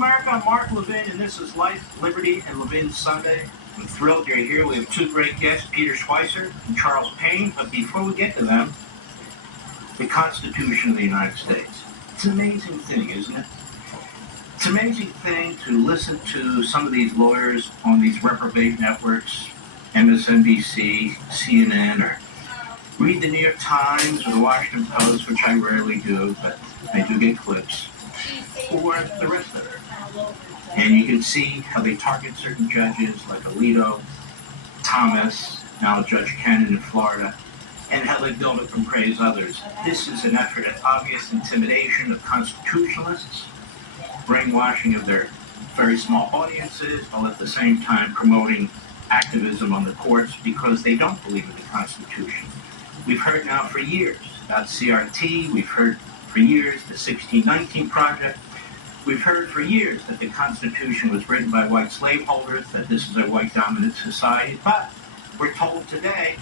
America. I'm Mark Levin, and this is Life, Liberty, and Levin Sunday. I'm thrilled you're here. We have two great guests, Peter Schweitzer and Charles Payne. But before we get to them, the Constitution of the United States. It's an amazing thing, isn't it? It's an amazing thing to listen to some of these lawyers on these reprobate networks, MSNBC, CNN, or read the New York Times or the Washington Post, which I rarely do, but I do get clips, or the rest of it. And you can see how they target certain judges like Alito, Thomas, now Judge Cannon in Florida, and how they build up and praise others. This is an effort at obvious intimidation of constitutionalists, brainwashing of their very small audiences, while at the same time promoting activism on the courts because they don't believe in the Constitution. We've heard now for years about CRT. We've heard for years the 1619 Project. We've heard for years that the Constitution was written by white slaveholders, that this is a white-dominant society. But we're told today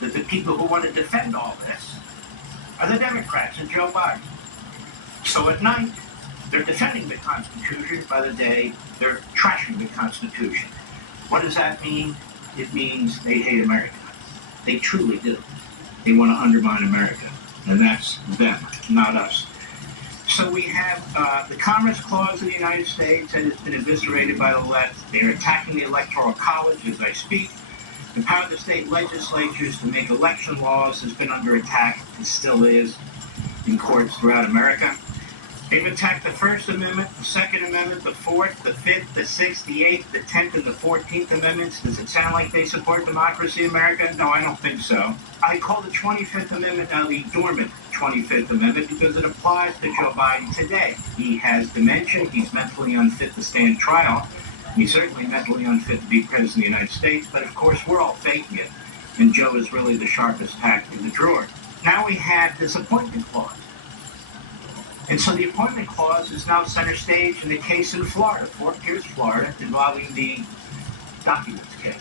that the people who want to defend all this are the Democrats and Joe Biden. So at night, they're defending the Constitution. By the day, they're trashing the Constitution. What does that mean? It means they hate America. They truly do. They want to undermine America. And that's them, not us. So we have the Commerce Clause of the United States that has been eviscerated by the left. They're attacking the Electoral College as I speak. The power of the state legislatures to make election laws has been under attack and still is in courts throughout America. They've attacked the First Amendment, the Second Amendment, the Fourth, the Fifth, the Sixth, the Eighth, the 10th, and the 14th Amendments. Does it sound like they support democracy in America? No, I don't think so. I call the 25th Amendment now the dormant 25th Amendment because it applies to Joe Biden today. He has dementia. He's mentally unfit to stand trial. He's certainly mentally unfit to be president of the United States. But, of course, we're all faking it. And Joe is really the sharpest tack in the drawer. Now we have this appointment clause. And so the appointment clause is now center stage in the case in Florida, Fort Pierce, Florida, involving the documents case.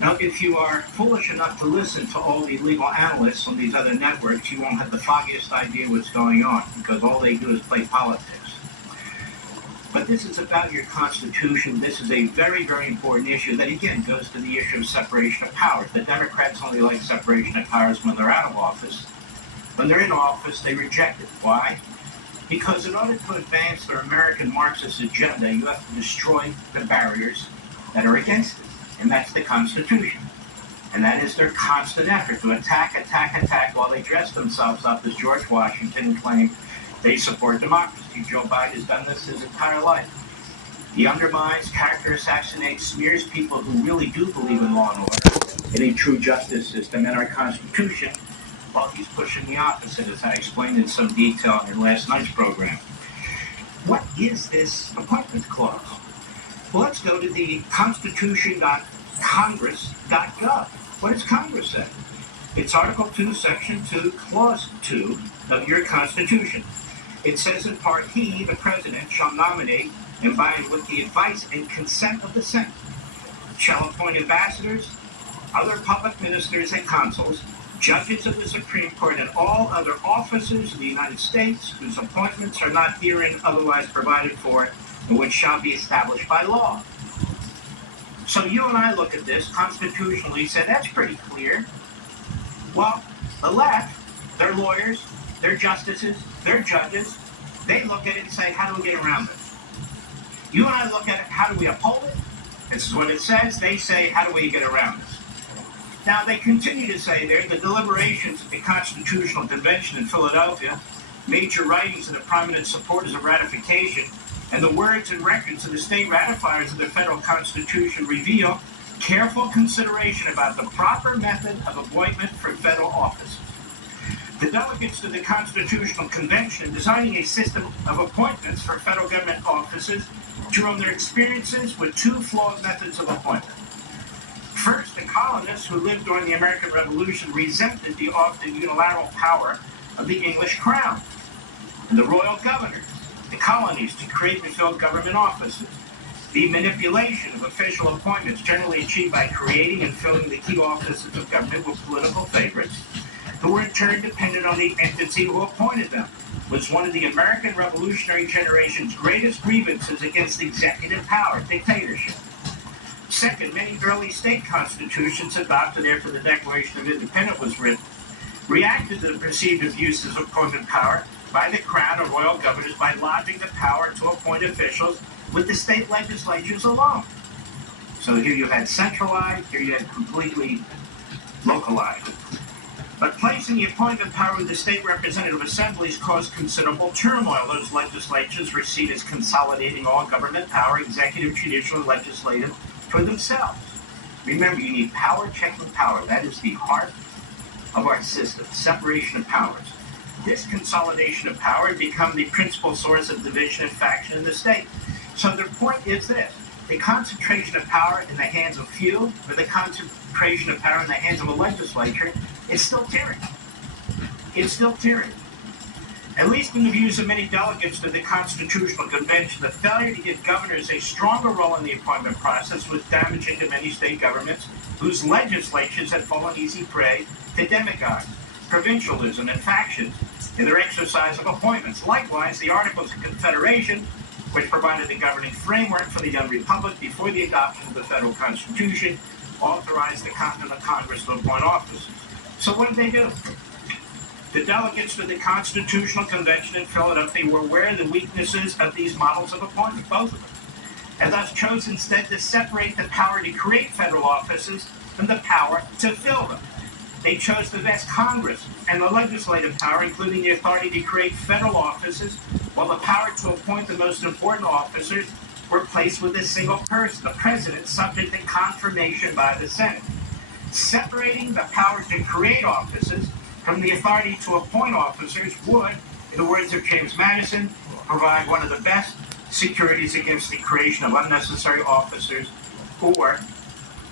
Now, if you are foolish enough to listen to all the legal analysts on these other networks, you won't have the foggiest idea what's going on, because all they do is play politics. But this is about your Constitution. This is a very, very important issue that, again, goes to the issue of separation of powers. The Democrats only like separation of powers when they're out of office. When they're in office, they reject it. Why? Because in order to advance their American Marxist agenda, you have to destroy the barriers that are against it. And that's the Constitution. And that is their constant effort to attack, attack, attack while they dress themselves up as George Washington and claim they support democracy. Joe Biden has done this his entire life. He undermines, character assassinates, smears people who really do believe in law and order, in a true justice system, and our Constitution, while he's pushing the opposite, as I explained in some detail in last night's program. What is this appointment clause? Well, let's go to the constitution.congress.gov. What does Congress say? It's Article 2, Section 2, Clause 2 of your Constitution. It says in part, he, the president, shall nominate, and by and with the advice and consent of the Senate, shall appoint ambassadors, other public ministers and consuls, judges of the Supreme Court, and all other officers of the United States whose appointments are not herein otherwise provided for, and which shall be established by law. So you and I look at this constitutionally, say that's pretty clear. Well, the left, their lawyers, their justices, their judges, they look at it and say, how do we get around this? You and I look at it, how do we uphold it? This is what it says. They say, how do we get around this? Now, they continue to say there, the deliberations at the Constitutional Convention in Philadelphia, major writings of the prominent supporters of ratification, and the words and records of the state ratifiers of the federal Constitution reveal careful consideration about the proper method of appointment for federal office. The delegates to the Constitutional Convention, designing a system of appointments for federal government offices, drew on their experiences with two flawed methods of appointment. First, the colonists who lived during the American Revolution resented the often unilateral power of the English crown and the royal governors, the colonies, to create and fill government offices. The manipulation of official appointments, generally achieved by creating and filling the key offices of government with political favorites, who were in turn dependent on the entity who appointed them. was one of the American revolutionary generation's greatest grievances against executive power, dictatorship. Second, many early state constitutions adopted after the Declaration of Independence was written reacted to the perceived abuses of appointed power by the crown or royal governors by lodging the power to appoint officials with the state legislatures alone. So here you had centralized, here you had completely localized. But placing the appointment power with the state representative assemblies caused considerable turmoil. Those legislatures were seen as consolidating all government power, executive, judicial, and legislative, for themselves. Remember, you need power, check and power. That is the heart of our system, separation of powers. This consolidation of power had become the principal source of division and faction in the state. So their point is this: the concentration of power in the hands of few, or the concentration of power in the hands of a legislature, is still tyranny. It's still tyranny. At least in the views of many delegates to the Constitutional Convention, the failure to give governors a stronger role in the appointment process was damaging to many state governments whose legislatures had fallen easy prey to demagogues, provincialism, and factions in their exercise of appointments. Likewise, the Articles of Confederation, which provided the governing framework for the young republic before the adoption of the federal Constitution, authorized the Continental Congress to appoint officers. So what did they do? The delegates to the Constitutional Convention in Philadelphia were aware of the weaknesses of these models of appointment, both of them, and thus chose instead to separate the power to create federal offices from the power to fill them. They chose to vest Congress and the legislative power, including the authority to create federal offices, while the power to appoint the most important officers were placed with a single person, the president, subject to confirmation by the Senate. Separating the power to create offices from the authority to appoint officers would, in the words of James Madison, provide one of the best securities against the creation of unnecessary officers or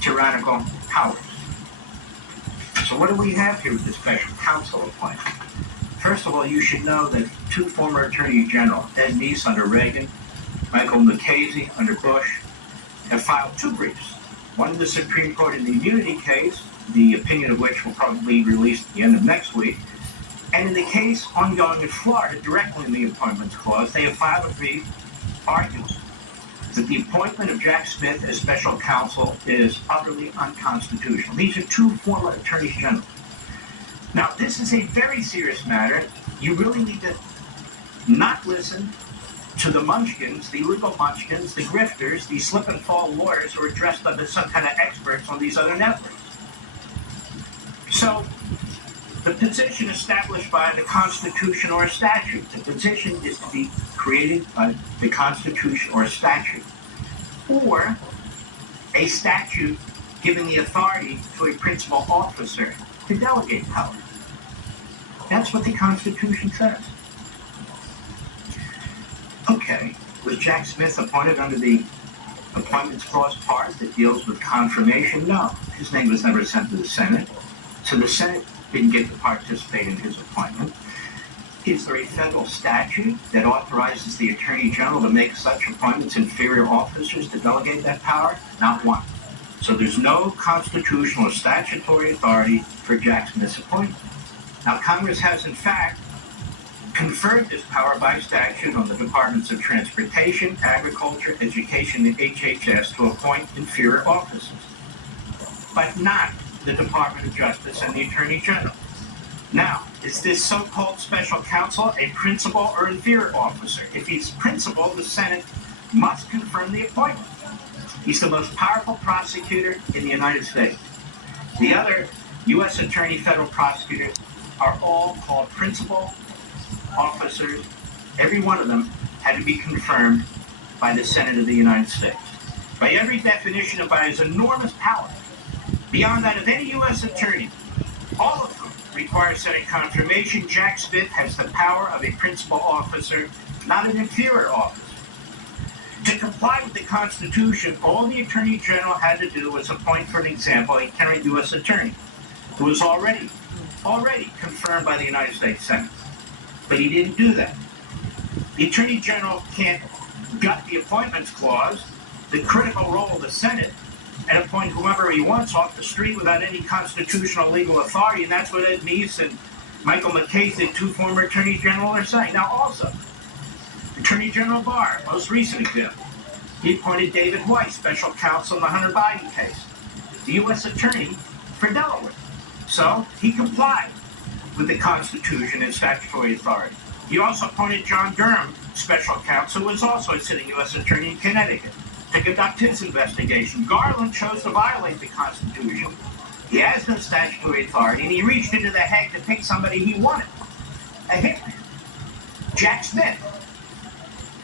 tyrannical powers. So what do we have here with the special counsel appointment? First of all, you should know that two former Attorney General, Ed Meese under Reagan, Michael Mukasey under Bush, have filed two briefs. One in the Supreme Court in the immunity case, the opinion of which will probably be released at the end of next week, and in the case ongoing in Florida, directly in the Appointments Clause, they have filed a brief arguing that the appointment of Jack Smith as special counsel is utterly unconstitutional. These are two former attorneys general. Now, this is a very serious matter. You really need to not listen to the munchkins, the legal munchkins, the grifters, the slip and fall lawyers who are dressed up as some kind of experts on these other networks. So, the position established by the Constitution or a statute, the position is to be created by the Constitution or a statute, or a statute giving the authority to a principal officer to delegate power. That's what the Constitution says. Okay, was Jack Smith appointed under the Appointments Clause part that deals with confirmation? No, his name was never sent to the Senate, so the Senate didn't get to participate in his appointment. Is there a federal statute that authorizes the Attorney General to make such appointments inferior officers to delegate that power? Not one. So there's no constitutional or statutory authority for Jack Smith's appointment. Now, Congress has, in fact, conferred this power by statute on the Departments of Transportation, Agriculture, Education, and HHS to appoint inferior officers, but not the Department of Justice and the Attorney General. Now, is this so-called special counsel a principal or inferior officer? If he's principal, the Senate must confirm the appointment. He's the most powerful prosecutor in the United States. The other U.S. Attorney, federal prosecutors are all called principal officers. Every one of them had to be confirmed by the Senate of the United States. By every definition, and by his enormous power, beyond that of any U.S. attorney, all of whom require Senate confirmation, Jack Smith has the power of a principal officer, not an inferior officer. To comply with the Constitution, all the Attorney General had to do was appoint, for an example, a current U.S. attorney who was already confirmed by the United States Senate. But he didn't do that. The Attorney General can't gut the Appointments Clause, the critical role of the Senate, and appoint whoever he wants off the street without any constitutional legal authority, and that's what Ed Meese and Michael McKay, 2 former Attorney General are saying. Now also, Attorney General Barr, most recent example, he appointed David Weiss, special counsel in the Hunter Biden case, the U.S. Attorney for Delaware. So he complied with the Constitution and statutory authority. He also appointed John Durham, special counsel, who was also a sitting U.S. Attorney in Connecticut, to conduct his investigation. Garland chose to violate the Constitution. He has no statutory authority, and he reached into the Hague to pick somebody he wanted, a hitman, Jack Smith.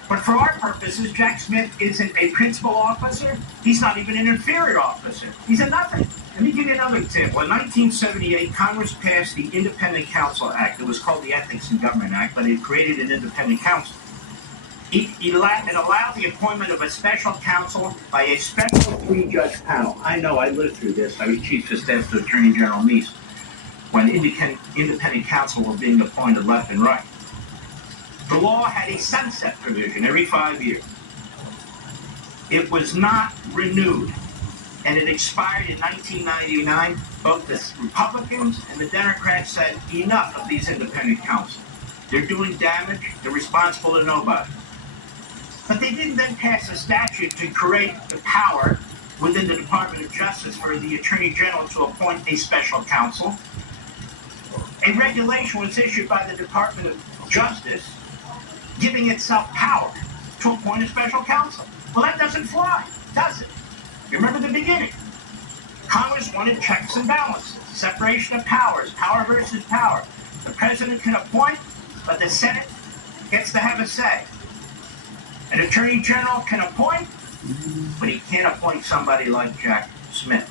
But for our purposes, Jack Smith isn't a principal officer. He's not even an inferior officer. He's a nothing. Let me give you another example. In 1978, Congress passed the Independent Counsel Act. It was called the Ethics in Government Act, but it created an independent counsel. It allowed the appointment of a special counsel by a special 3-judge panel. I know, I lived through this. I was Chief of Staff to Attorney General Meese when independent counsel were being appointed left and right. The law had a sunset provision every 5 years. It was not renewed, and it expired in 1999. Both the Republicans and the Democrats said, enough of these independent counsels. They're doing damage. They're responsible to nobody. But they didn't then pass a statute to create the power within the Department of Justice for the Attorney General to appoint a special counsel. A regulation was issued by the Department of Justice giving itself power to appoint a special counsel. Well, that doesn't fly, does it? You remember the beginning. Congress wanted checks and balances, separation of powers, power versus power. The president can appoint, but the Senate gets to have a say. An attorney general can appoint, but he can't appoint somebody like Jack Smith.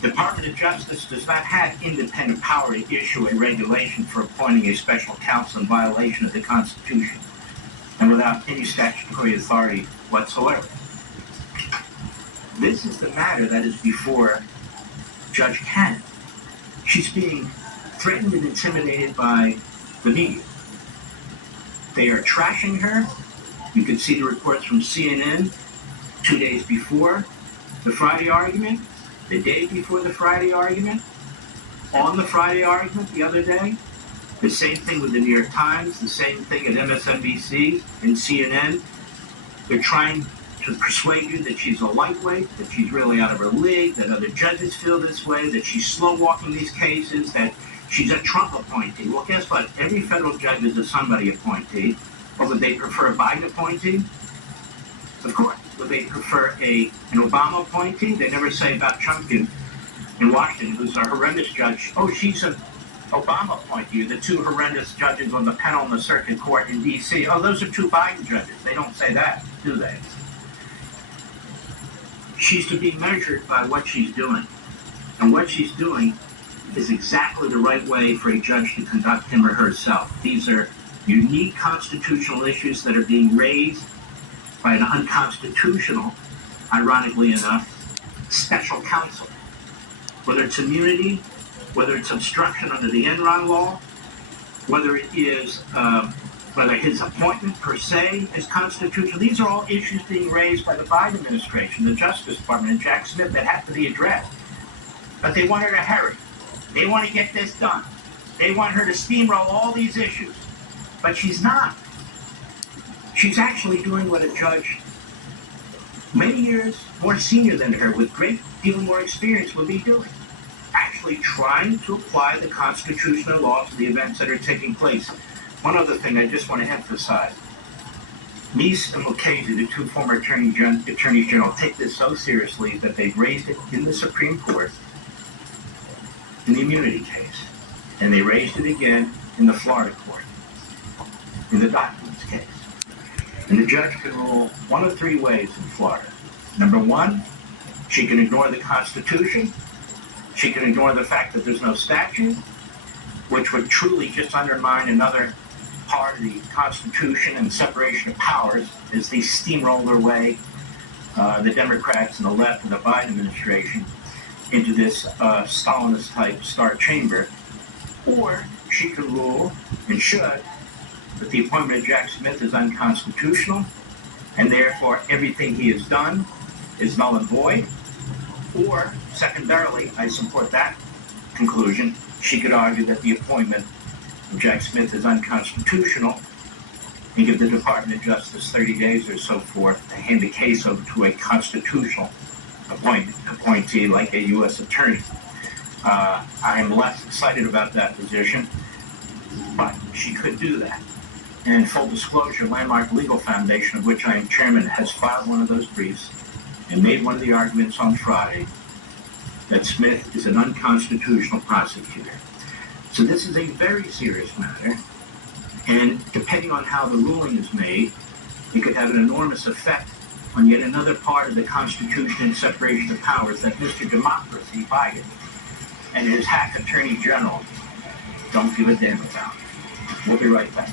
The Department of Justice does not have independent power to issue a regulation for appointing a special counsel in violation of the Constitution and without any statutory authority whatsoever. This is the matter that is before Judge Cannon. She's being threatened and intimidated by the media. They are trashing her. You can see the reports from CNN 2 days before the Friday argument, the day before the Friday argument, on the Friday argument the other day. The same thing with the New York Times, the same thing at MSNBC and CNN. They're trying to persuade you that she's a lightweight, that she's really out of her league, that other judges feel this way, that she's slow-walking these cases, that she's a Trump appointee. Well, guess what? Every federal judge is a somebody appointee. Or would they prefer a Biden appointee? Of course. Would they prefer an Obama appointee? They never say about Trump in Washington, who's a horrendous judge. Oh, she's an Obama appointee. The 2 horrendous judges on the panel in the circuit court in D.C. Oh, those are 2 Biden judges. They don't say that, do they? She's to be measured by what she's doing. And what she's doing is exactly the right way for a judge to conduct him or herself. These are unique constitutional issues that are being raised by an unconstitutional, ironically enough, special counsel. Whether it's immunity, whether it's obstruction under the Enron law, whether it is whether his appointment per se is constitutional. These are all issues being raised by the Biden administration, the Justice Department, and Jack Smith that have to be addressed. But they want her to hurry. They want to get this done. They want her to steamroll all these issues. But she's not. She's actually doing what a judge many years more senior than her, with great deal more experience, would be doing. Actually trying to apply the constitutional law to the events that are taking place. One other thing I just want to emphasize. Meese and Mulcahy, the 2 former attorneys general, take this so seriously that they've raised it in the Supreme Court in the immunity case. And they raised it again in the Florida court, in the documents case. And the judge can rule one of 3 ways in Florida. Number 1, she can ignore the Constitution. She can ignore the fact that there's no statute, which would truly just undermine another part of the Constitution and separation of powers, is the steamroller way the Democrats and the left and the Biden administration into this Stalinist-type star chamber. Or she could rule, and should, that the appointment of Jack Smith is unconstitutional, and therefore everything he has done is null and void. Or, secondarily, I support that conclusion, she could argue that the appointment of Jack Smith is unconstitutional and give the Department of Justice 30 days or so forth to hand the case over to a constitutional appointee like a U.S. attorney. I am less excited about that position, but she could do that. And full disclosure, Landmark Legal Foundation, of which I am chairman, has filed one of those briefs and made one of the arguments on Friday that Smith is an unconstitutional prosecutor. So this is a very serious matter, and depending on how the ruling is made, it could have an enormous effect on yet another part of the Constitution and separation of powers that Mr. Democracy Biden and his hack attorney general don't give a damn about. We'll be right back.